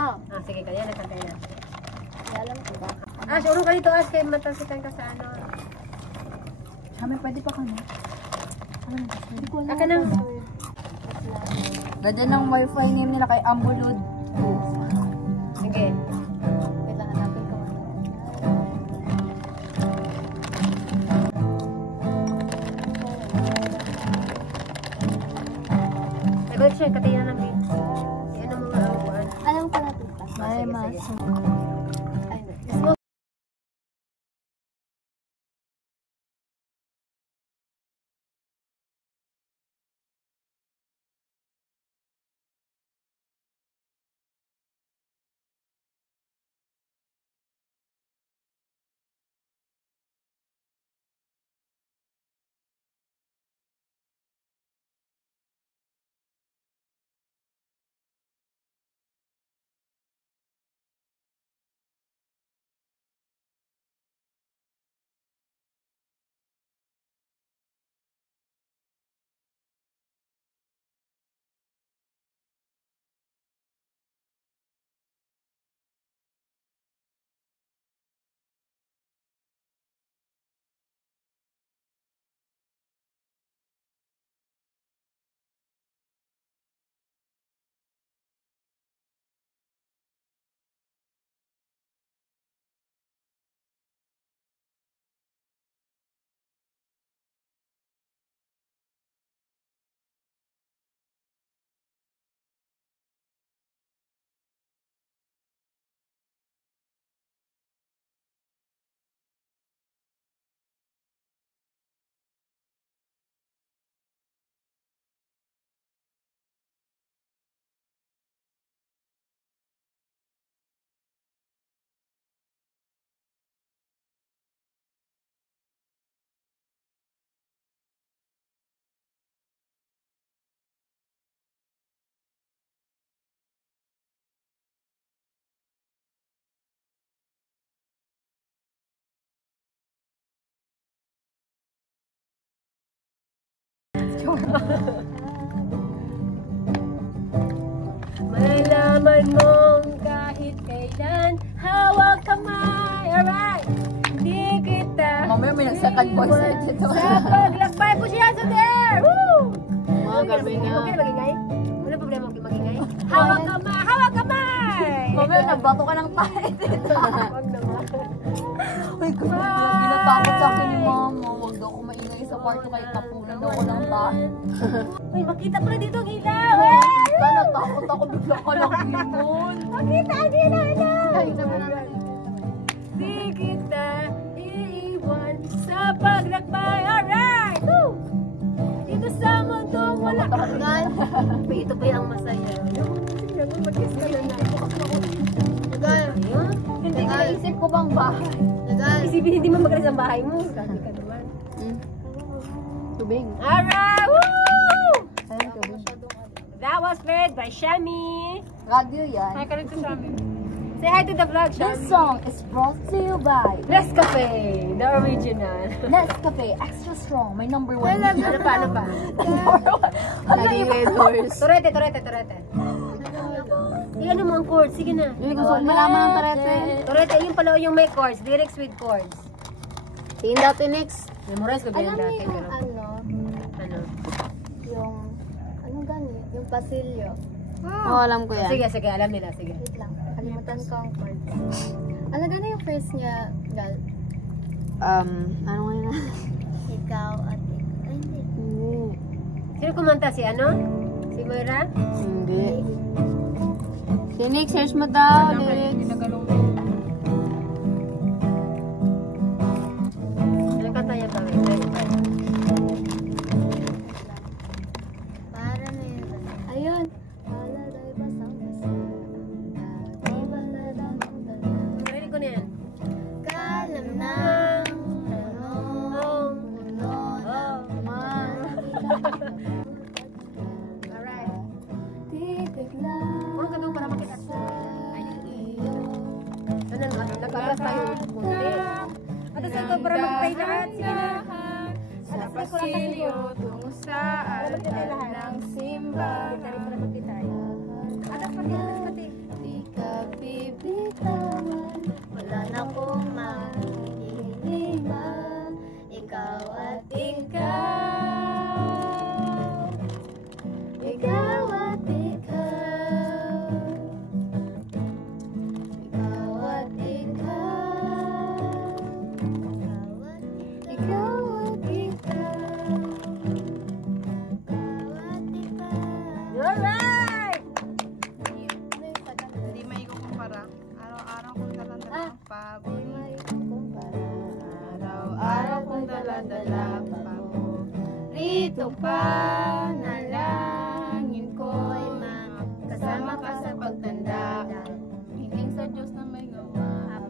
Oh. Ah, sige, kanya nakantay na. Alam ko ba? Ash, urong ka dito, Ash, kay matasikan ka sa ano. Kami, pwede pa kami. Aka nang. Ganda ng wifi name nila kay Ambulod. Sige. Wait lang, hanapin ko. Nagawin siya, katayin na namin. Yan ang mga awan. Alam ko na tita. May mas. Malaman mong kahit kailan hawak kamay. Alright. Di kita. Mamaya may nag-second voice dito. Sa paglakbay po siya sa there. Woo! Mga gabi na. Okay na magingay? Wala problema kung magingay? Hawak kamay! Hawak kamay! Mamaya nagbato ka ng tayo dito. Huwag naman. Uy, ginatakot sa akin ni mama. Huwag daw ako maingay sa kwarto kahit tapunan daw ko ng tayo. Uy, makita pala dito ang ilaw! Eh! Natakot ako bigla ka lang limon. Makita ang ilaw! Di kita iiwan sa paglakbay. Alright! Woo! Dito sa mundong wala kagal. Ito pa yung masaya. Mag-kiss ka na na. Nagal. Hindi ka isip ko bang bahay. Nagal. Isipin hindi mo magalis ang bahay mo. Sabi ka naman. Tubig. Alright! Woo! Ayun, tubig. That was played by Shami. Radio yan. Hi ka rin to Shami. Say hi to the vlog, Shami. This song is brought to you by Nescafe, the original. Nescafe, extra strong. My number one. Ano pa, ano pa? Number one. Torete. Ano mo ang chords? Sige na. Hindi gusto ko malaman ang karate. Torete, yung pala yung may chords. Lyrics with chords. Tingin dati next. Memorize ko ba yan dati? Yung Ano? yung, anong gani? Yung pasilyo. Oo, alam ko yan. Sige, alam nila. Sige. Wait lang, kalimutan ko ang chords. Ano gani yung first niya, Gal? Ano nga yun? Ikaw at ay, hindi. Sino kumanta? Si ano? Si Moira? Hindi. Si Nick, search mo daw. Anong kanta niya pa? Para na yun. Ayun. Paladay basang-basa. Di baladang dala. Ready ko na yan. Kalam ng tanong. Puno naman. Alright. Titig lang. Puro ka doon para makita. Ano, nag-aras tayo. Kunti. At sa ito para mag-pray lahat. Sige na. Sa pasilyo, tungo sa altar ng simba. Para magkita. Atas pati. Di ka paborito. Araw-araw kong dala-dala paborito pa. Nalangin ko'y kasama ka sa pagtanda. Hiling sa Diyos na may gawa.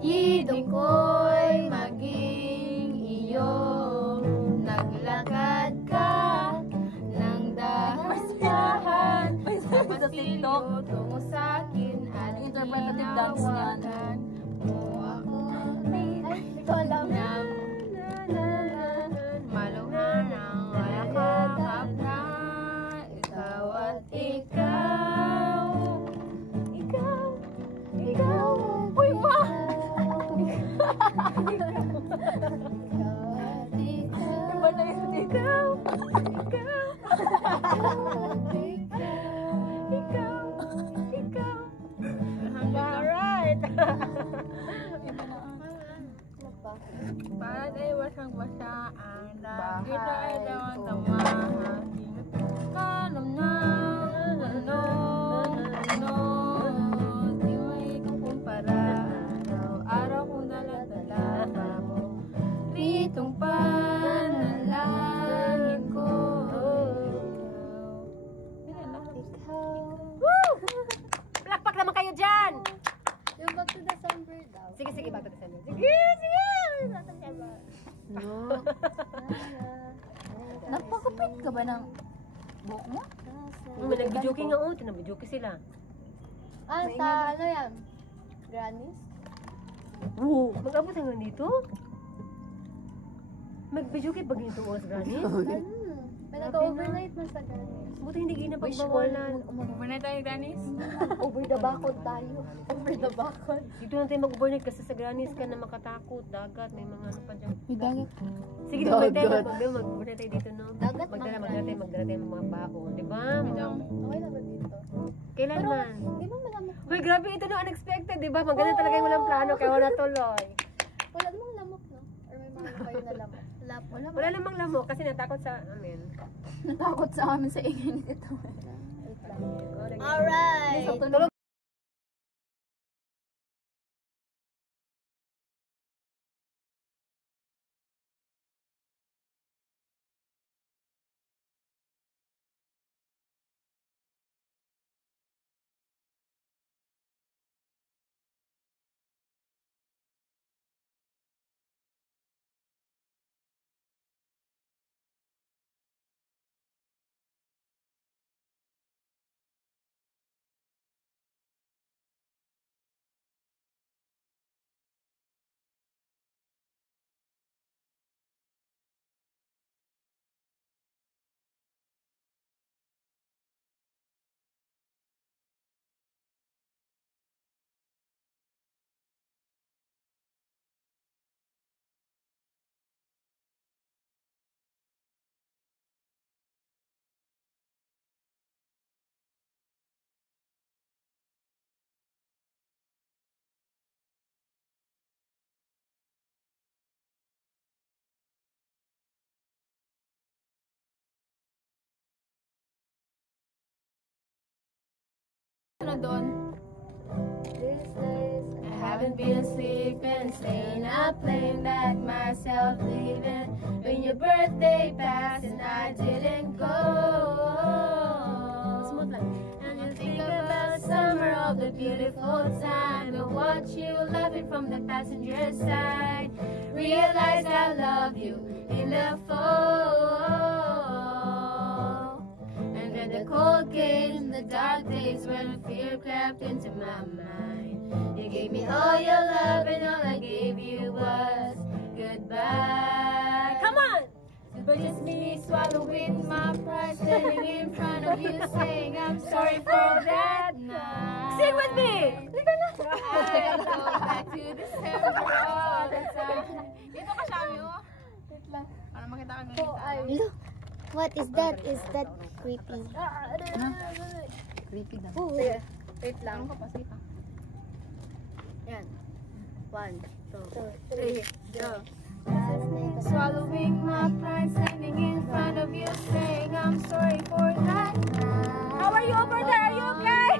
Idong ko'y maging iyo. Naglakad ka ng dahan-dahan sa pasilyo tungo sa'kin at Interpretative dance yan. tinawagan mo ako. Ay, ito alam. Maluhan ang yakap na ikaw at ikaw. Ikaw, Uy, ma! Iba na yun, ikaw. Alright! Para ay wasang-wasa ang langit ay tama-tama. Kalam na, ano, di may kukumpara. Araw-araw kong dala-dala mo. Ritong panalangin ko. Plakpak naman kayo dyan! Yung Back to December daw. Sige, bago to sa'yo. Sige! No. Nagpakapit ka ba ng buhok mo? May nag-videoke nga oh, tinabidyoke sila. Sa ano yan? Grannies? Oo, mag-abot hanggang dito? Mag-videoke ba ganito oras, Granny? May nag-overnight na sa Grannies. Buti hindi ginapagbawalan. Muna tayo, Danis. Over the bakod tayo. Over the bakod. Dito na tayo mag-overnight kasi sa Granny's ka na makatakot, dagat, may mga ano pa dyan. May dagat. Sige, mag-overnight tayo dito, no? Dagat Magdala tayo ng mga bako, di ba? Okay na ba dito? Kailan man? Di ba malamok? Hoy, grabe ito no, unexpected, di ba? Maganda talaga yung walang plano, kaya wala tuloy. Wala namang lamok, no? Or may mga kayo na lamok? Wala. Wala namang lamok kasi natakot sa amin. Natakot sa amin sa ingay nito. Alright! Tulog. Ano doon? These days, I haven't been sleeping, staying up, playing back myself, leaving. When your birthday passed and I didn't go. Smooth lang. And you think about summer, all the beautiful time, and watch you laughing from the passenger side. Realize I love you in the fall. And then the cold came, the dark days when fear crept into my mind. You gave me all your love and all I gave you was goodbye. Come on! But just me swallowing my pride, standing in front of you saying I'm sorry for that night. Sing with me! I go back to December all the time. Dito ka siya, oh. Para makita ka ng Look, what is that? Is that creepy? Creepy daw. Wait lang. Yan. 1, 2, 3, go. Swallowing my pride, standing in front of you, saying I'm sorry for that night. How are you over there? Are you okay?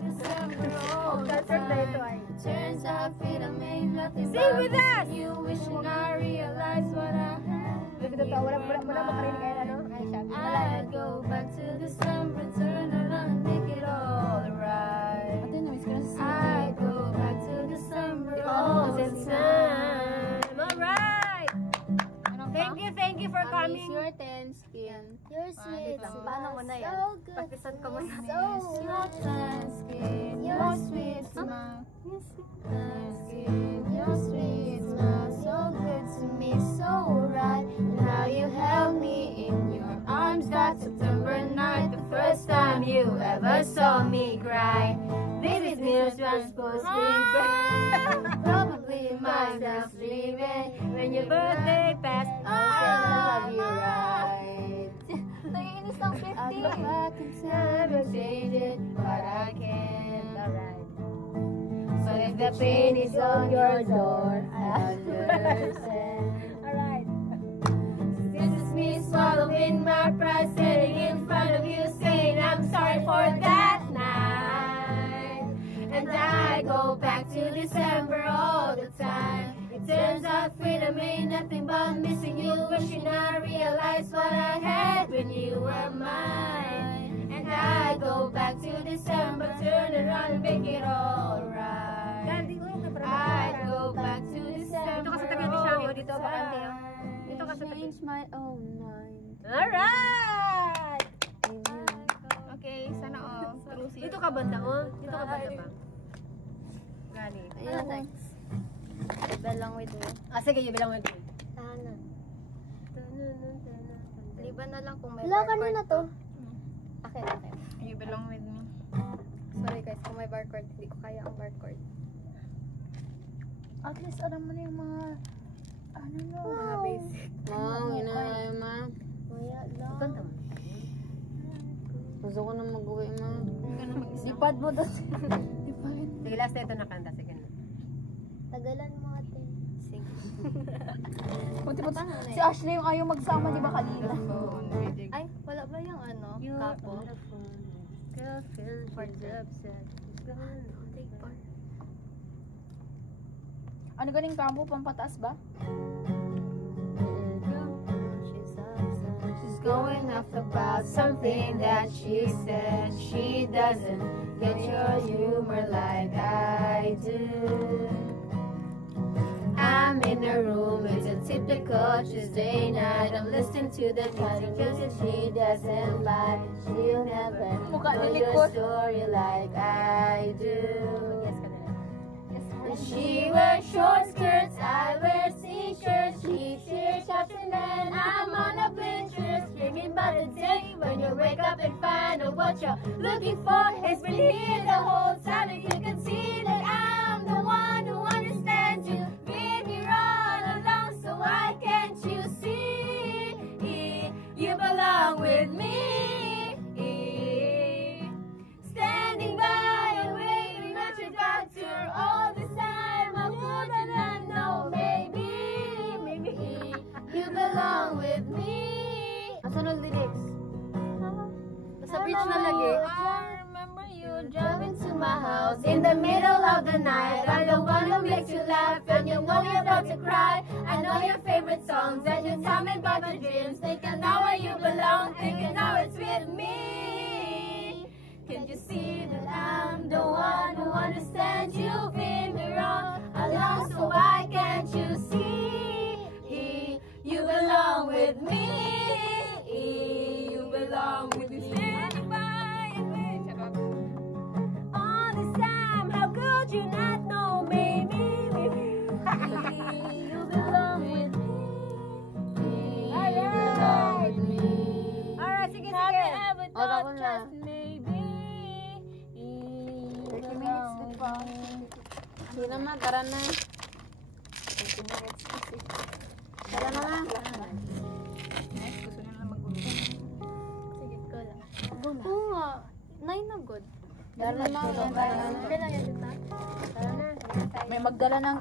December, oh, That's her ito ay. Sing with us! You wishing I realized what I had. Wala makarinig kayo, ano? Ay, siya. I'd go back to December, turn around, make it all right. I'd go back to December all the time. Alright! Thank you for coming. Your ten skin. Your sweet smile. Paano mo na yan? So good. Pakisan ka mo na. So Your tan skin, your sweet smile. Your sweet smile, so good to me, so right. And how you held me in your arms that September night, the first time you ever saw me cry. This is news you're supposed to be. Probably myself dreaming when your birthday passed. I love you right. Naiinis ang 50. I can never change it, but I can. Alright. So if the pain is on your door, I understand. Alright. This is me swallowing my pride, sitting in front of you, saying I'm sorry for that night. And I go back to December all the time. It turns out freedom ain't nothing but missing you, wishing I realized what I had when you were mine. And I go back to December, turn around and make it all right. Gandhi, I go back to December. Dito ka sa tabi ng Shami, o dito, bakante, o. Dito ka sa tabi. Change my own mind. Alright! Okay, sana all. Dito ka banda, o. Dito ka banda ba? Gani. Ayun, next. Belang with me. Ah, sige, yung bilang mo. Sana. Liban na lang kung may Wala, barcode to. Akin. You belong with me. Sorry guys, kung may barcode, hindi ko kaya ang barcode. At least alam mo na yung mga Mga basic. Oo, ginagawa ma. Kaya lang. Ganda mo. Gusto ko na mag-uwi ma. Lipad mo doon. Sige, last na ito na kanta. Sige na. Tagalan mo ate. Sige. Punti-punti. Si Ashley yung ayaw magsama, di ba kanina? Ay, wala ba yung ano? Kapo? Girlfriend, for the upset. Take part. Ano ganing kampo? Pampataas ba? She's going off about something that she said. She doesn't get your humor like I do. I'm in a room, it's a typical Tuesday night. I'm listening to the music cause she doesn't lie. She'll never know your story like I do. Yes ka na lang. She wears short skirts, I wear t-shirts. She cheers, shouts, and then I'm on a picture, dreaming about the day when you wake up and find out what you're looking for. It's been here the whole time, and you can see that I'm the one who understands you. Baby, run along, so why can't you see? You belong with me. Standing by and waiting at your back door all this time. I wouldn't know, maybe you belong with me. Asan ang lyrics? Sa bridge na lagi. I remember you driving to my house in the middle of the night. I'm the one who makes you laugh and you know you're about to cry. I know your favorite songs and you tell me about your dreams. Thinking now where you belong, thinking now it's with me. Can't you see that I'm the one who understands you? Been me wrong along, so why can't you see? You belong with me. You belong with me. Standing by and waiting. All this time, how could you not know? Maybe you belong with me. You belong with me. Alright, sige, Have you sige. ever Wala ko thought na. just maybe? 30 minutes din pa. Sige na ma, tara na. Tara na ma. Sige, go lang. Oo nga. 9 na good. Tara na ma. Kailan yan dito? Tara na. May magdala ng